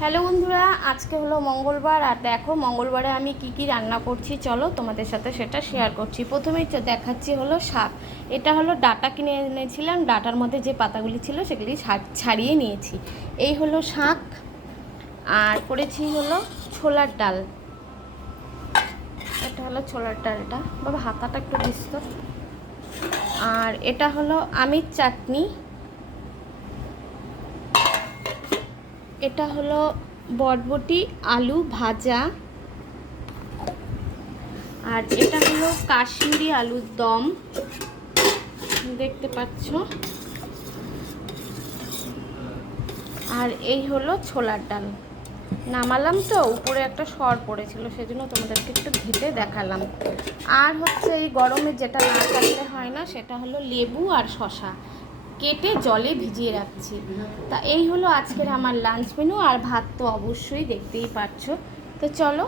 Hello বন্ধুরা, আজকে হলো মঙ্গলবার আর দেখো মঙ্গলবারে আমি কি কি রান্না করছি। চলো তোমাদের সাথে সেটা শেয়ার করছি। প্রথমেই দেখাচ্ছি হলো শাক। এটা হলো ডাটা কিনে এনেছিলাম। ডাটার মধ্যে যে পাতাগুলি ছিল সেগুলি ছাড়িয়ে নিয়েছি। এই হলো শাক আর করেছি হলো ছোলার ডাল। এটা হলো ছোলার ডালটা বাবা, হাতাটা একটু দিস তো। আর এটা হলো আমির চাটনি। এটা হলো বরবটি আলু ভাজা। আর এটা হলো কাশ্মীরি আলুর দম। দেখতে পাচ্ছ? আর এই হলো ছোলার ডাল। নামালাম তো, উপরে একটা সর পড়েছিল, সেজন্য তোমাদেরকে একটু ঘেটে দেখালাম। আর হচ্ছে এই গরমে যেটা না কাটলে হয় না, সেটা হলো লেবু আর শশা কেটে জলে ভিজিয়ে রাখছি। তা এই হলো আজকের আমার লাঞ্চ মেনু আর ভাত তো অবশ্যই দেখতেই পাচ্ছ তো চলো